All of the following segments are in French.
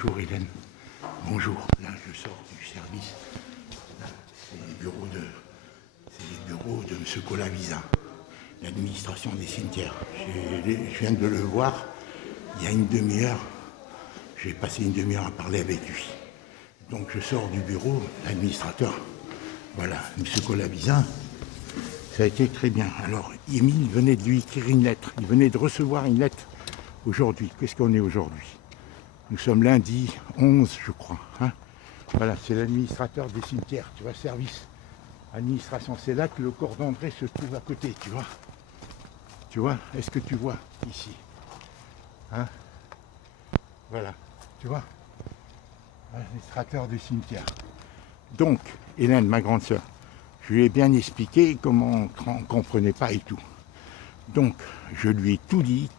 Bonjour Hélène. Bonjour. Là, je sors du service. Là, c'est les bureaux de M. Colavisa, l'administration des cimetières. Je viens de le voir il y a une demi-heure. J'ai passé une demi-heure à parler avec lui. Donc je sors du bureau, l'administrateur. Voilà, M. Colavisa. Ça a été très bien. Alors, Émile venait de lui écrire une lettre. Il venait de recevoir une lettre aujourd'hui. Qu'est-ce qu'on est aujourd'hui? Nous sommes lundi 11, je crois. Hein, voilà, c'est l'administrateur des cimetières. Tu vois, service administration. C'est là que le corps d'André se trouve à côté, tu vois. Tu vois, est-ce que tu vois ici? Hein? Voilà, tu vois, administrateur du cimetière. Donc, Hélène, ma grande sœur, je lui ai bien expliqué comment on ne comprenait pas et tout. Donc, je lui ai tout dit,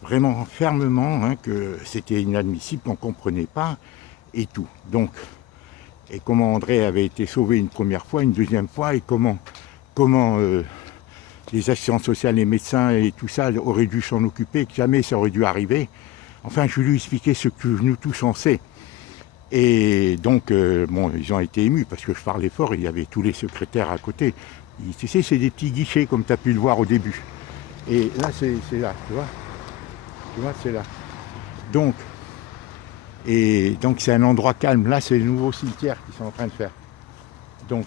vraiment fermement, hein, que c'était inadmissible, qu'on ne comprenait pas et tout. Donc, et comment André avait été sauvé une première fois, une deuxième fois, et comment les assistantes sociales, les médecins et tout ça auraient dû s'en occuper, que jamais ça aurait dû arriver. Enfin, je lui ai expliqué ce que nous tous on sait. Et donc, bon, ils ont été émus parce que je parlais fort, il y avait tous les secrétaires à côté. Tu sais, c'est des petits guichets comme tu as pu le voir au début. Et là, c'est là, tu vois. Tu vois, c'est là. Donc, c'est un endroit calme. Là, c'est le nouveau cimetière qu'ils sont en train de faire. Donc,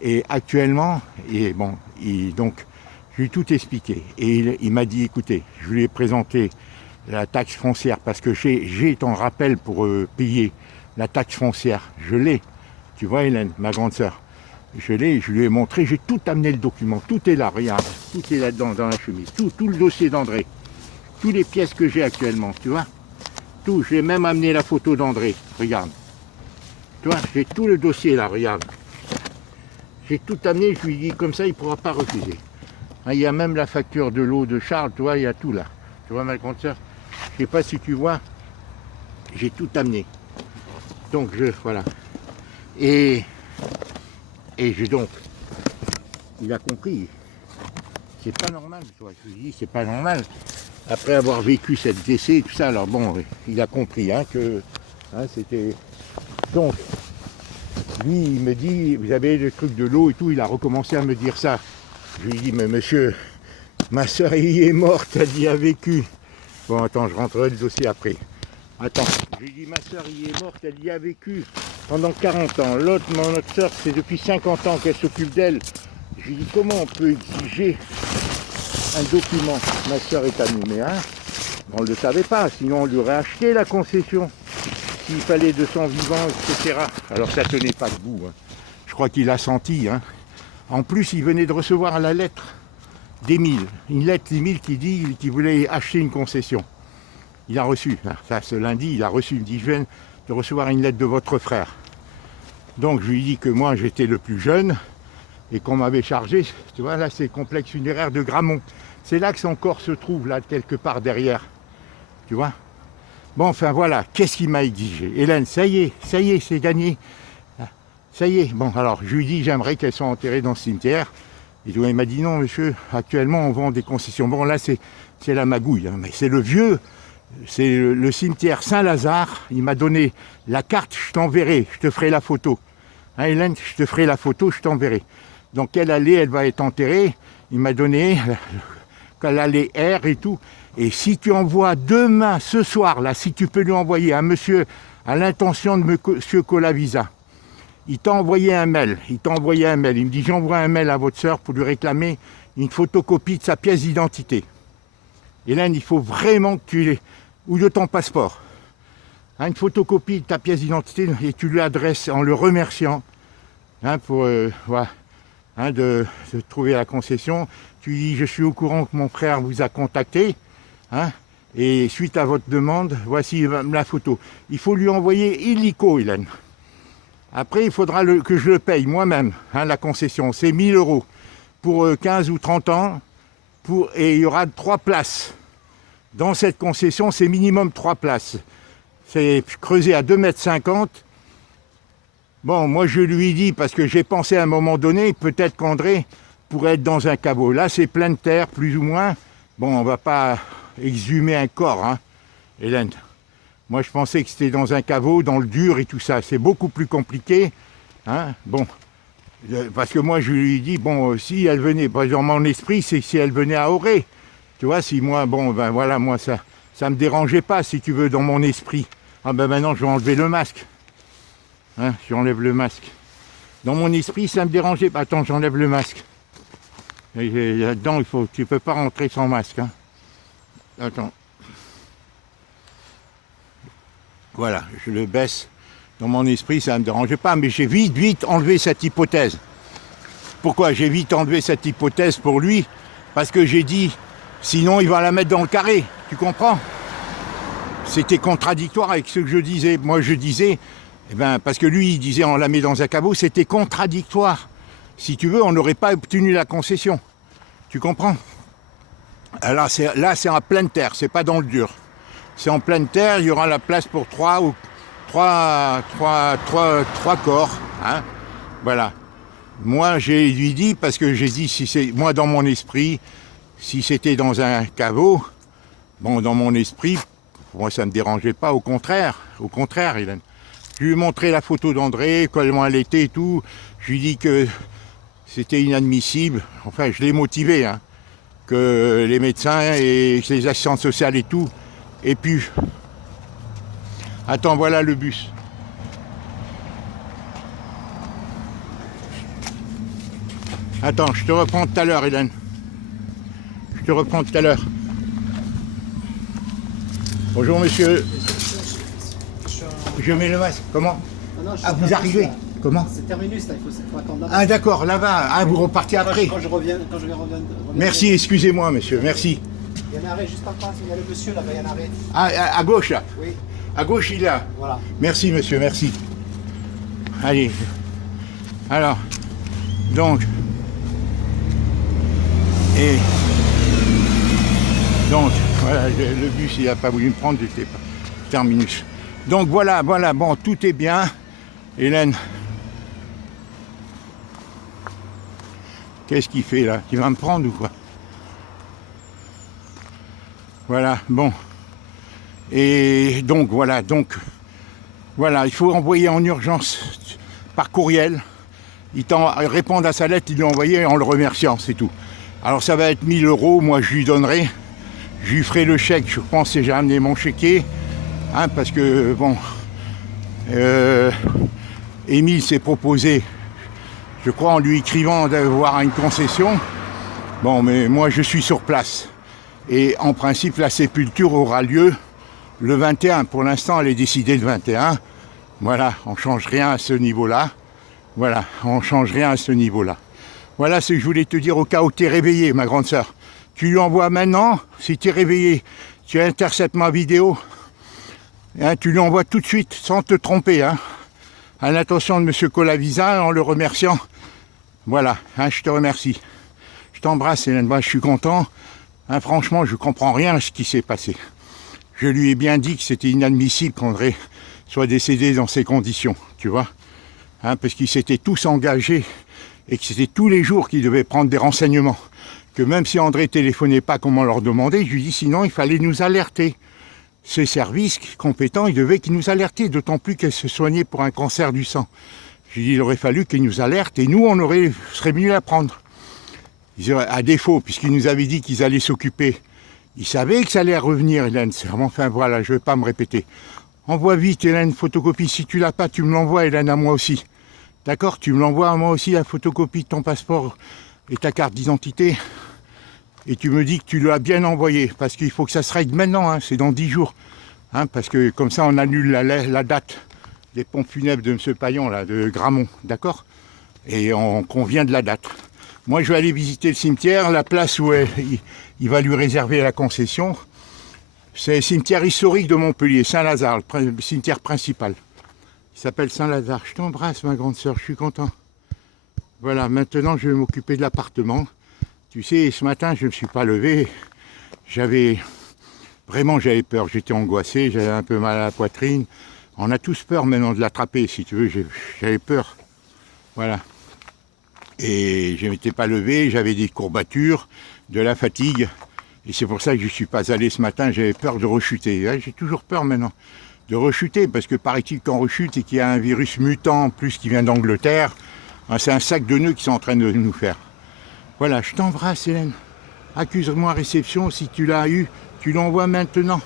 et actuellement, et bon, donc, je lui ai tout expliqué. Et il m'a dit, écoutez, je lui ai présenté la taxe foncière, parce que j'ai ton rappel pour payer la taxe foncière. Je l'ai. Tu vois, Hélène, ma grande sœur, je l'ai, je lui ai montré, j'ai tout amené le document. Tout est là, regarde. Tout est là-dedans, dans la chemise. Tout le dossier d'André. Toutes les pièces que j'ai actuellement, tu vois. Tout, j'ai même amené la photo d'André, regarde. Tu vois, j'ai tout le dossier là, regarde. J'ai tout amené, je lui dis comme ça, il ne pourra pas refuser. Hein, il y a même la facture de l'eau de Charles, tu vois, il y a tout là. Tu vois, ma grande sœur, je ne sais pas si tu vois, j'ai tout amené. Donc, voilà. Et donc, il a compris. C'est pas normal, tu vois, je lui dis, c'est pas normal. Après avoir vécu cette décès et tout ça, alors bon, il a compris hein, que hein, c'était... Donc, lui, il me dit, vous avez le truc de l'eau et tout, il a recommencé à me dire ça. Je lui dis, mais monsieur, ma soeur y est morte, elle y a vécu. Bon, attends, je rentrerai le dossier après. Attends, je lui dis, ma soeur y est morte, elle y a vécu pendant 40 ans. L'autre, notre soeur, c'est depuis 50 ans qu'elle s'occupe d'elle. Je lui dis, comment on peut exiger un document? Ma soeur est à Nouméa, on ne le savait pas, sinon on lui aurait acheté la concession. S'il fallait de son vivant, etc. Alors ça tenait pas debout. Hein. Je crois qu'il a senti. Hein. En plus, il venait de recevoir la lettre d'Émile. Une lettre d'Émile qui dit qu'il voulait acheter une concession. Il a reçu, ça, ce lundi, il a reçu, il dit, je viens de recevoir une lettre de votre frère. Donc je lui dis que moi j'étais le plus jeune et qu'on m'avait chargé, tu vois, là c'est le complexe funéraire de Gramont. C'est là que son corps se trouve, là, quelque part derrière. Tu vois? Bon, enfin voilà, qu'est-ce qu'il m'a exigé? Hélène, ça y est, c'est gagné. Ça y est. Bon, alors, je lui dis, j'aimerais qu'elles soient enterrées dans ce cimetière. Et il m'a dit, non, monsieur, actuellement, on vend des concessions. Bon, là, c'est la magouille, hein, mais c'est le vieux, c'est le cimetière Saint-Lazare. Il m'a donné la carte, je t'enverrai, je te ferai la photo. Hein, Hélène, je te ferai la photo, je t'enverrai. Donc, quelle allée elle va être enterrée? Il m'a donné quelle allée R et tout. Et si tu envoies demain, ce soir, là, si tu peux lui envoyer un monsieur à l'intention de monsieur Colavisa, il t'a envoyé un mail. Il me dit, j'envoie un mail à votre sœur pour lui réclamer une photocopie de sa pièce d'identité. Hélène, il faut vraiment que tu l'aies, ou de ton passeport. Hein, une photocopie de ta pièce d'identité et tu lui adresses en le remerciant hein, pour voilà, hein, de trouver la concession. Tu lui dis, je suis au courant que mon frère vous a contacté. Hein, et suite à votre demande, voici la photo. Il faut lui envoyer illico, Hélène. Après, il faudra que je le paye moi-même, hein, la concession. C'est 1 000 € pour 15 ou 30 ans. Et il y aura 3 places. Dans cette concession, c'est minimum 3 places. C'est creusé à 2,50 m. Bon, moi je lui dis, parce que j'ai pensé à un moment donné, peut-être qu'André pourrait être dans un caveau. Là, c'est plein de terre, plus ou moins. Bon, on ne va pas exhumer un corps, hein, Hélène. Moi, je pensais que c'était dans un caveau, dans le dur et tout ça. C'est beaucoup plus compliqué. Hein, bon, parce que moi, je lui ai dit, bon, si elle venait, dans mon esprit, c'est si elle venait à Auray. Tu vois, si moi, bon, ben voilà, moi, ça me dérangeait pas, si tu veux, dans mon esprit. Ah ben maintenant, je vais enlever le masque. Hein, j'enlève le masque. Dans mon esprit, ça me dérangeait pas. Attends, j'enlève le masque. Là-dedans, tu peux pas rentrer sans masque. Hein. Attends. Voilà, je le baisse. Dans mon esprit, ça ne me dérangeait pas, mais j'ai vite enlevé cette hypothèse. Pourquoi j'ai vite enlevé cette hypothèse pour lui? Parce que j'ai dit, sinon il va la mettre dans le carré, tu comprends? C'était contradictoire avec ce que je disais. Moi je disais, eh ben, parce que lui il disait on la met dans un caveau, c'était contradictoire. Si tu veux, on n'aurait pas obtenu la concession. Tu comprends? Alors là c'est en pleine terre, c'est pas dans le dur. C'est en pleine terre, il y aura la place pour trois corps. Hein, voilà. Moi, j'ai lui dit, parce que j'ai dit, si c'est moi dans mon esprit, si c'était dans un caveau, bon, dans mon esprit, moi ça ne me dérangeait pas, au contraire, Hélène. Je lui ai montré la photo d'André, comment elle était et tout. Je lui ai dit que c'était inadmissible. Enfin, je l'ai motivé, hein, que les médecins et les assistantes sociales et tout. Et puis, attends, voilà le bus. Attends, je te reprends tout à l'heure, Hélène. Je te reprends tout à l'heure. Bonjour, monsieur. Je mets le masque. Comment? Ah, vous arrivez? Comment? C'est terminus, là, il faut attendre là-bas. Ah, d'accord, là-bas. Ah, vous repartez après. Quand je reviens. Merci, excusez-moi, monsieur, merci. Il y a un arrêt juste en face, il y a le monsieur là-bas, il y a un arrêt. Ah, à gauche, là? Oui. À gauche, il est là. Voilà. Merci, monsieur, merci. Allez. Alors, donc. Et. Donc, voilà, le bus, il n'a pas voulu me prendre, j'étais pas. Terminus. Donc voilà, bon, tout est bien. Hélène. Qu'est-ce qu'il fait là? Il va me prendre ou quoi? Voilà, bon. Et donc, voilà, il faut envoyer en urgence par courriel. Il répond à sa lettre, il lui a envoyé en le remerciant, c'est tout. Alors ça va être 1000 €, moi je lui donnerai. Je lui ferai le chèque, je pense que j'ai amené mon chéquier. Hein, parce que, bon, Émile s'est proposé, je crois en lui écrivant d'avoir une concession. Bon, mais moi je suis sur place. Et en principe, la sépulture aura lieu le 21. Pour l'instant, elle est décidée le 21. Voilà, on ne change rien à ce niveau-là. Voilà, on ne change rien à ce niveau-là. Voilà ce que je voulais te dire au cas où tu es réveillé, ma grande sœur. Tu lui envoies maintenant, si tu es réveillé, tu interceptes ma vidéo. Hein, tu lui envoies tout de suite, sans te tromper. Hein, à l'intention de M. Colavisa, en le remerciant. Voilà, hein, je te remercie. Je t'embrasse, Hélène. Moi, je suis content. Hein, franchement, je ne comprends rien à ce qui s'est passé. Je lui ai bien dit que c'était inadmissible qu'André soit décédé dans ces conditions, tu vois. Hein, parce qu'ils s'étaient tous engagés et que c'était tous les jours qu'ils devaient prendre des renseignements. Que même si André ne téléphonait pas comme on leur demandait, je lui dis sinon il fallait nous alerter. Ces services compétents, ils devaient nous alerter, d'autant plus qu'elle se soignait pour un cancer du sang. Je lui dis il aurait fallu qu'ils nous alertent et nous, serait venus la prendre. À défaut, puisqu'ils nous avaient dit qu'ils allaient s'occuper. Ils savaient que ça allait revenir, Hélène. Enfin voilà, je ne vais pas me répéter. Envoie vite, Hélène, photocopie. Si tu l'as pas, tu me l'envoies, Hélène, à moi aussi. D'accord? Tu me l'envoies à moi aussi, la photocopie de ton passeport et ta carte d'identité. Et tu me dis que tu l'as bien envoyé. Parce qu'il faut que ça se règle maintenant, hein, c'est dans 10 jours. Hein, parce que comme ça, on annule la date des pompes funèbres de M. Paillon, là, de Gramont. D'accord? Et on convient de la date. Moi, je vais aller visiter le cimetière, la place où il va lui réserver la concession. C'est le cimetière historique de Montpellier, Saint-Lazare, le cimetière principal. Il s'appelle Saint-Lazare. Je t'embrasse, ma grande sœur, je suis content. Voilà, maintenant, je vais m'occuper de l'appartement. Tu sais, ce matin, je ne me suis pas levé. J'avais peur, j'étais angoissé, j'avais un peu mal à la poitrine. On a tous peur maintenant de l'attraper, si tu veux, j'avais peur. Voilà. Et je ne m'étais pas levé, j'avais des courbatures, de la fatigue. Et c'est pour ça que je ne suis pas allé ce matin, j'avais peur de rechuter. J'ai toujours peur maintenant. de rechuter, parce que paraît-il qu'en rechute et qu'il y a un virus mutant en plus qui vient d'Angleterre, hein, c'est un sac de nœuds qu'ils sont en train de nous faire. Voilà, je t'embrasse Hélène. Accuse-moi réception, si tu l'as eu, tu l'envoies maintenant.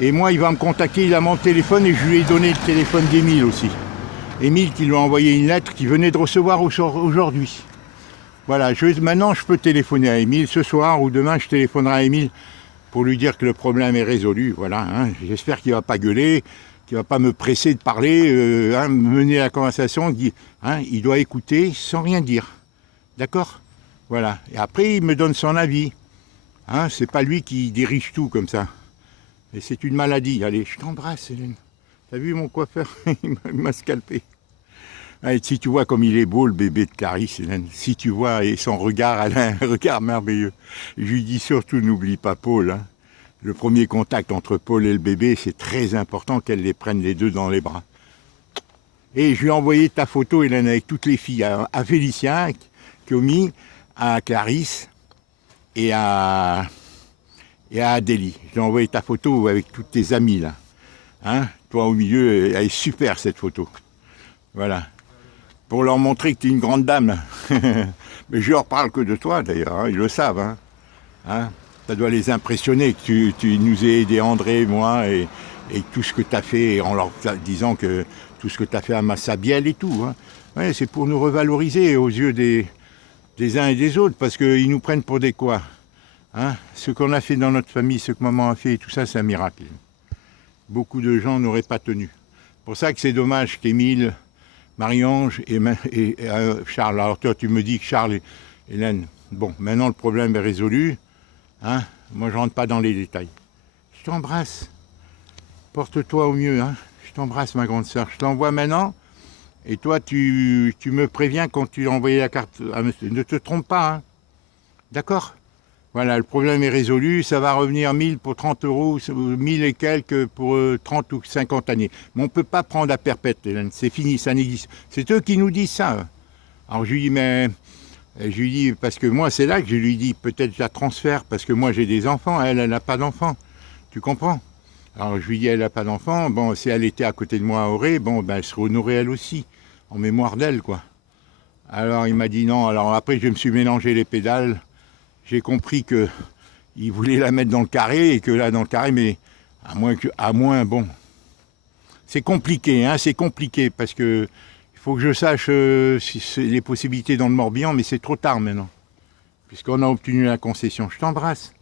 Et moi, il va me contacter, il a mon téléphone et je lui ai donné le téléphone d'Émile aussi. Émile qui lui a envoyé une lettre qu'il venait de recevoir aujourd'hui. Voilà, maintenant je peux téléphoner à Émile ce soir ou demain je téléphonerai à Émile pour lui dire que le problème est résolu. Voilà, hein. J'espère qu'il ne va pas gueuler, qu'il ne va pas me presser de parler, hein, mener la conversation. Hein, il doit écouter sans rien dire. D'accord? Voilà. Et après, il me donne son avis. Hein, c'est pas lui qui dirige tout comme ça. Et c'est une maladie. Allez, je t'embrasse, Hélène. T'as vu mon coiffeur? Il m'a scalpé. Allez, si tu vois comme il est beau, le bébé de Clarisse, Hélène. Si tu vois, et son regard, elle a un regard merveilleux. Je lui dis surtout, n'oublie pas Paul. Hein. Le premier contact entre Paul et le bébé, c'est très important qu'elle les prenne les deux dans les bras. Et je lui ai envoyé ta photo, Hélène, avec toutes les filles. À Félicien, Kiomi, à Clarisse et à Adélie. Je lui ai envoyé ta photo avec toutes tes amies, là. Hein, toi au milieu, elle est super cette photo. Voilà. Pour leur montrer que tu es une grande dame. Mais je leur parle que de toi d'ailleurs, hein, ils le savent. Hein. Hein, ça doit les impressionner que tu nous aies aidés, André, moi, et tout ce que tu as fait, en leur disant que tout ce que tu as fait à Massabielle et tout. Hein. Ouais, c'est pour nous revaloriser aux yeux des uns et des autres, parce qu'ils nous prennent pour des quoi. Hein, ce qu'on a fait dans notre famille, ce que maman a fait, tout ça, c'est un miracle. Beaucoup de gens n'auraient pas tenu. C'est pour ça que c'est dommage qu'Émile, Marie-Ange et Charles. Alors toi, tu me dis que Charles et Hélène, bon, maintenant le problème est résolu. Hein, moi, je ne rentre pas dans les détails. Je t'embrasse. Porte-toi au mieux. Hein. Je t'embrasse, ma grande sœur. Je t'envoie maintenant. Et toi, tu me préviens quand tu as envoyé la carte. Ne te trompe pas. Hein. D'accord ? Voilà, le problème est résolu, ça va revenir 1000 pour 30 euros, 1000 et quelques pour 30 ou 50 années. Mais on ne peut pas prendre à perpète, Hélène, c'est fini, ça n'existe. C'est eux qui nous disent ça. Alors je lui dis, mais... Je lui dis, parce que moi, c'est là que je lui dis, peut-être je la transfère, parce que moi j'ai des enfants, elle n'a pas d'enfants. Tu comprends? Alors je lui dis, elle n'a pas d'enfants, bon, si elle était à côté de moi à Auré, bon, ben, elle serait honorée elle aussi, en mémoire d'elle, quoi. Alors il m'a dit non, alors après je me suis mélangé les pédales. J'ai compris qu'il voulait la mettre dans le carré et que là, dans le carré, mais à moins, bon. C'est compliqué, hein, c'est compliqué parce que il faut que je sache si c'est les possibilités dans le Morbihan, mais c'est trop tard maintenant, puisqu'on a obtenu la concession. Je t'embrasse.